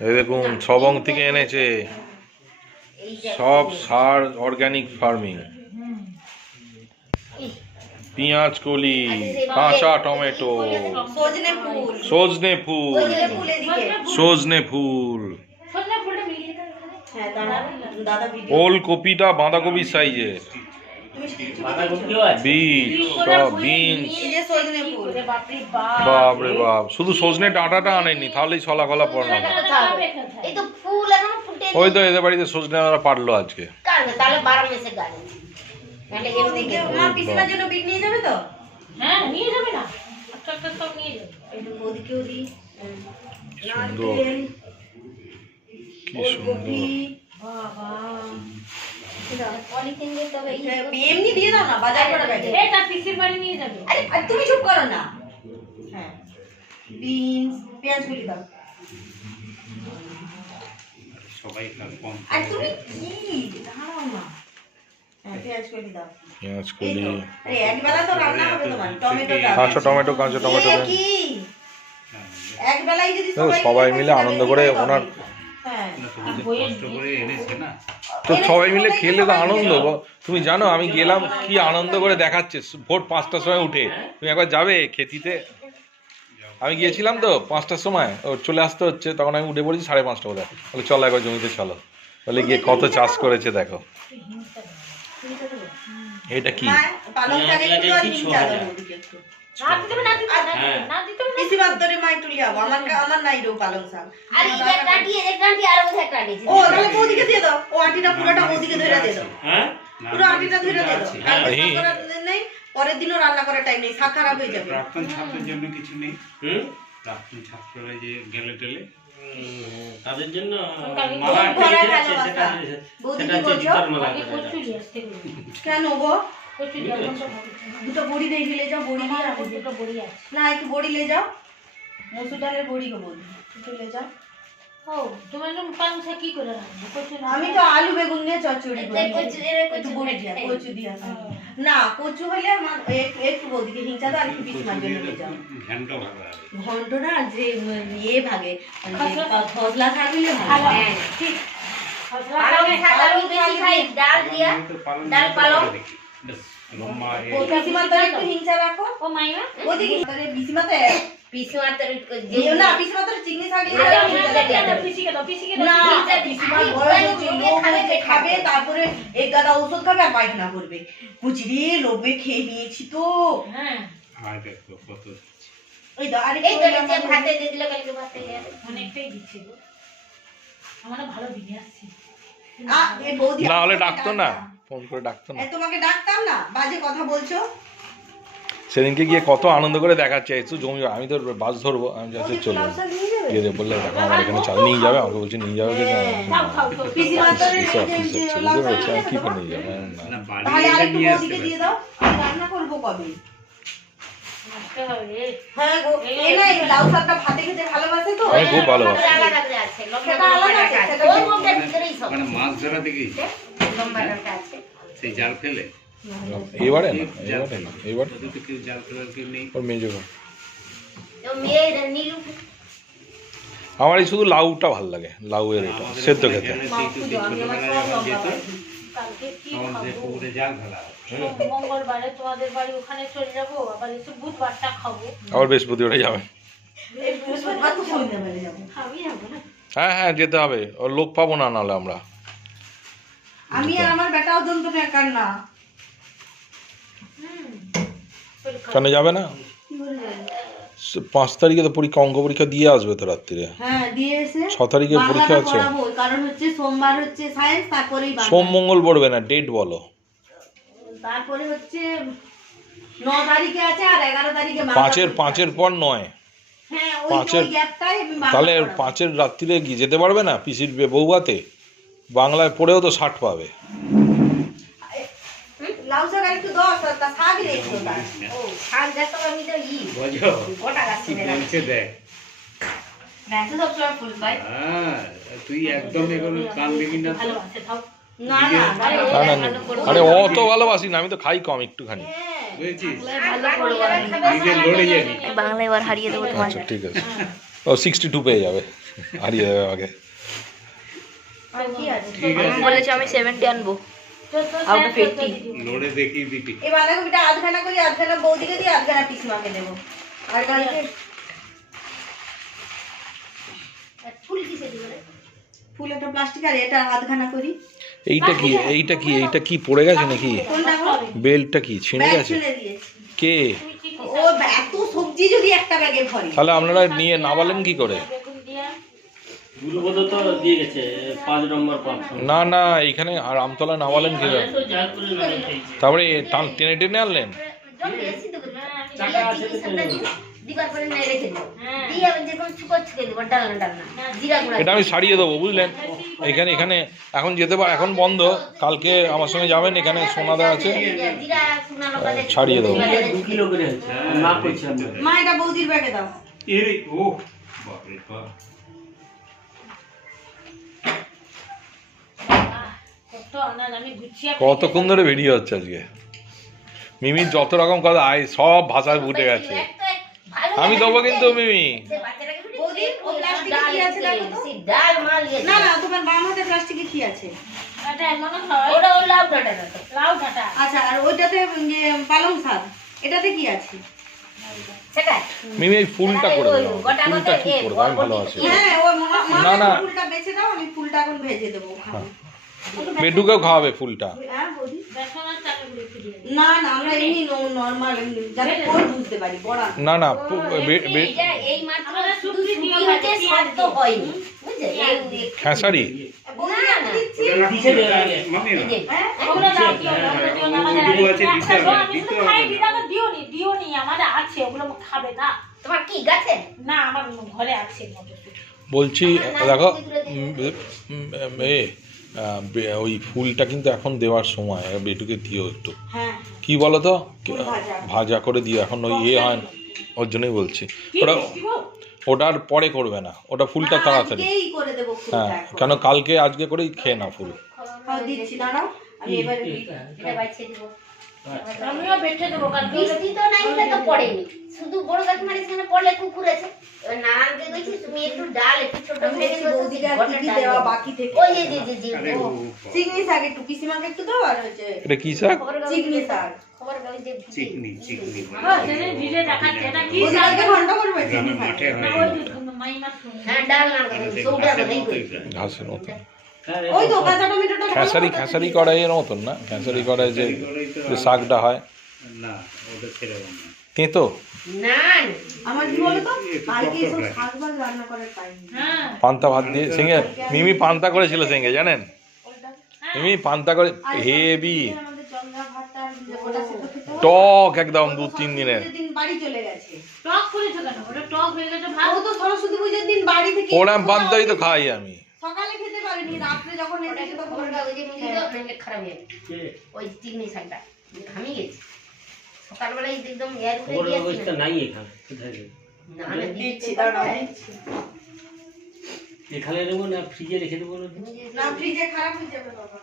এই দেখুন সবং থেকে এনেছে সব সার অর্গানিক ফার্মিং, পেঁয়াজ কলি, কাঁচা টমেটো, সজনে ফুল, সজনে ফুল, ওলকপিটা বাঁধাকপির সাইজের, বিট, সব বিনস। বাপরে বাপ, শুধু সজনে ডাঁটাটা আনেনি, তাহলেই ছলা কলা পড়লো না। ওই তো এদের বাড়িতে সজনে ওরা পারলো আজকে। তুমি চুপ করো না। হ্যাঁ, বিনস, পেঁয়াজ গুলি দাও। সবাই কম। আর তুমি কি দাঁড়াও না। হ্যাঁ, পেঁয়াজ কুলি দাও। পেঁয়াজ কুলি। আরে একবেলা তো রান্না হবে তোমার। টমেটো দাও। কাঁচা টমেটো, কাঁচা টমেটো দেন। কি একবেলাই যদি সবাই মিলে আনন্দ করে ওনার, তো সবাই মিলে খেলে তো আনন্দ। তুমি জানো আমি গেলাম কি আনন্দ করে দেখাচ্ছে, ভোর 5টার সময় উঠে। তুমি একবার যাবে খেতিতে? আমি গিয়েছিলাম তো 5টার সময়, ওর চলে আসতে হচ্ছে, তখন আমি উঠে পড়েছি 5:30 বোধহয়। বলে চলো একবার জমিতে চলো, বলে গিয়ে কত চাষ করেছে দেখো। এটা কি পরের দিনও রান্না করার টাইম নেই, শাক খারাপ হয়ে যাবে। প্রাক্তন ছাত্রের জন্য কিছু নেই, প্রাক্তন ছাত্ররা যে গেলে টেলে তাদের জন্য কেন গো? দুটো বড়ি দিয়ে ঢেলে যাও, বড়ি দিয়ে না একটু বড়ি লে যাও, মসুর ডালের বড়ি গো বৌদি, একটু লে যাও। আমি তো আলু বেগুন দিয়ে চচ্চড়ি কচু দিয়ে না, কচু হলে একটু বৌদিকে হিংসা দাও, আর একটু বিশ মাছ জন্য যাও। ঘন্টটা যে ইয়ে ভাগে ফসলা থাকলে ভালো। ঠিক হিংসা রাখো খাবে, তারপরে এক গাদা ওষুধ খাবে আর পায়খানা করবে। বুঝলি লোভে খেয়ে নিয়েছি তো। না হলে ডাকতো না, ফোন করে ডাকতো না। তোমাকে ডাকতাম না, বাজে কথা বলছো। সেদিনকে গিয়ে কত আনন্দ করে দেখাচ্ছে, একটু জমি, আমি তো বাস ধরবো, আমি যাচ্ছি চলে গিয়ে বললে দেখো আমার এখানে চাল নিয়ে যাবে, আমাকে বলছে নিয়ে যাবে, কি করে নিয়ে যাবে। আমি খুব ভালোবাসি। মাছ ধরা দেখি সেই জাল ফেলে এইবারে না, এইবারে না, এইবার কেউ জাল ফেলার কেউ নেই। ওর মেয়ে যখন আমার এই শুধু লাউটা ভাল লাগে, লাউ এর এটা সেদ্ধ খেতে। আবার বৃহস্পতিবারে যাবে। হ্যাঁ হ্যাঁ যেতে হবে, ওর লোক পাবো না, নাহলে আমরা। আমি আর আমার বেটাও দন্ত একার না। কেন যাবে না? 5 তারিখে তো পরীক্ষা, অঙ্ক পরীক্ষা দিয়ে আসবে তো রাত্রিরে। হ্যাঁ দিয়ে এসে 6 তারিখে পরীক্ষা আছে। কারণ হচ্ছে সোমবার হচ্ছে সায়েন্স, তারপরেই সোম মঙ্গল পড়বে না, ডেট বলো। তারপরে হচ্ছে 9 তারিখে আছে আর 11 তারিখে 5-এর পর 9। হ্যাঁ ওই 5-এর গ্যাপটাই তাহলে 5-এর রাত্রিরে কি যেতে পারবে না পিসির বউভাতে? বাংলায় পড়েও তো 60 পাবে। লাউ শাক একটু দাও, তা শাক রেখো না। ও শাক দেখো আমি তো বুঝো গোটা গাছে বলছে দেখ ব্যাসে সব সময় ফুল পাই। হ্যাঁ তুই একদম এগুলো কান দিবি না, ভালো আছে থাও। না না আরে অত ভালোবাসি না, আমি তো খাই কম একটুখানি। বুঝছিস ভালো করে নিজে লড়ে যাবি। বাংলা এবার হারিয়ে দেবো তোমার। আচ্ছা ঠিক আছে। ও 62 পেয়ে যাবে, হারিয়ে যাবে আমাকে। আর কি আছে আমি বলেছি আমি 70 আনবো আউট অফ 80। লোডে দেখিয়ে দিবি। এই বাঁধাকপিটা আধখানা করি, আধখানা বৌদিকে দিয়ে, আধখানা পিসিমাকে দেবো। আর কালকে ফুল একটা প্লাস্টিক, আর এটা আধখানা করি। এইটা কি পড়ে গেছে নাকি? কোনটা গো? বেল্টটা কি ছিঁড়ে ব্যাগ গেছে? ছিঁড়ে দিয়েছি। কে? ও এত সবজি যদি একটা ব্যাগে ভরে। তাহলে আপনারা নিয়ে নামালেন কি করে? গুরুপদ তো দিয়ে গেছে 5 নম্বর পাম্প। না না, এইখানে আর আমতলা নামালেন কি করে? তো যা করে লাগাই। তারপরে টেনে টেনে আনলেন? এটা আমি সারিয়ে দেবো, বুঝলেন? এখানে এখন এখন বন্ধ, কালকে আমার সঙ্গে যাবেন, এখানে সোনাদা আছে, ছাড়িয়ে দেবো। 2 কিলো করে হচ্ছে না করছি আমি। মা এটা বৌদির ব্যাগে দাও। এর ও বাপরে বাপ। কতক্ষণ ধরে ভিডিও হচ্ছে আজকে? মিমির যত রকম কথা সব ভাষায় ফুটে গেছে। আমি দেবো কিন্তু মিমি। বৌদি ও প্লাস্টিকে কি আছে দেখো তো। না না, তোমার বাম হাতে প্লাস্টিকে কি আছে? আচ্ছা, আর ওইটাতে পালং শাক, এটাতে কি আছে? মিমি এই ফুলটা করে দাও, ফুলটা কি করবো আমি ভালো আছি। হ্যাঁ, ও না, না। ফুলটা বেছে দাও, আমি ফুলটা এখন ভেজে দেবো। বেডুকেও খাওয়াবে ফুলটা। হ্যাঁ বৌদি। না না, আমরা এমনি নরমাল, এমনি যাতে কোন বুঝতে পারি, বড়া। না না, খেসারি। বৌদি আমি দিচ্ছি। দিছে দে আগে। মানে না। হ্যাঁ? দুটো আছে দিতে হবে না, দিতে হবে না। তোমার কি গাছে? না আমার ঘরে আছে মটরশুঁটি। বলছি দেখো, ওই ফুলটা কিন্তু এখন দেওয়ার সময়, বেটুকে দিও একটু। হ্যাঁ। কি বলো তো, ফুল ভাজা। ভাজা করে দিও, এখন ওই হয় না, ওর জন্যই বলছি। ওটার পরে করবে না, ওটা ফুলটা তাড়াতাড়ি। আজকেই করে দেবো ফুলটা হ্যাঁ, এখন। কেন আজকে করেই খেয়ে নাও ফুল। হ্যাঁ, দিচ্ছি, দাঁড়াও আমি এবারে দিই। এটা বাইছে দিব। আমিও বেটে দেবো কাল বৃষ্টি তো নাই হলে তো পড়েনি, শুধু বড় গাছ মানে সেখানে পড়লে কুকুর আছে। এবার নারায়ণকে বলছি তুমি একটু ডাল একটু ছোট আমি ভেজে দেখছি দিও, বৌদিকে আর কি কি গোটা দেওয়া ডাল। বাকি থেকে। ওই যে জি আরে ও, ও চিংড়ি শাক একটু, পিসিমাকে একটু দাও, আর হচ্ছে এটা কি শাক? চিংড়ি শাক। খবর কাগজে চিকনি হ্যাঁ সেদিন ভিজে দেখাচ্ছে এটা কি বৌদি কালকে ঘন্টা করবে চিংড়ি গ্রামের শাক। মাঠে হয় ওই মাইমা শুনে হ্যাঁ ডাল না সৌটা দেই কই। ঘাসের মতো। ওই তো কাঁচা টমেটোটা ভালো খেসারি মতো খেসারি দিয়ে কড়াইয়ের মতন না? খেসারি কড়াই যে শাকটা হয়, না, ওটা ছেড়ে দাও না। তেঁতো। না আমার কি বলো তো, একটু কালকে টক এসব টক শাক ভাত রান্না করার টাইম নেই। হ্যাঁ পান্তা ভাত দিয়ে সেঙ্গে মিমি পান্তা করেছিল সেঙ্গে, জানেন? মিমি পান্তা করে হেভি আমাদের জলরা ভাতটা আর গোটা সেদ্ধ খেতে হবে। টক একদম 2-3 দিনের। সরস্বতী দিন বাড়ি চলে গেছে। টক করেছো কেন? ওটা টক হয়ে গেছে ভাত। ও তো সরস্বতী পুজোর দিন বাড়ি থেকে ওরা পান্তাই তো খাই আমি। সকালে খেতে পারিনি, রাত্রে যখন এসেছে তখন খবর কাগজে মিলি তো পেটে খারাপ হয়ে গেছে। ওই চিকনি শাকটা ঘামি গেছে সকালবেলা একদম এয়ার উঠে খবর গিয়েছে কাগজটা নাই এখানে কোথায় গেল? না আমি দিচ্ছি, দাঁড়াও দিচ্ছি। এখানে নেবো না ফ্রিজে রেখে দেবো না? না, ফ্রিজে খারাপ হয়ে যাবে বাবা।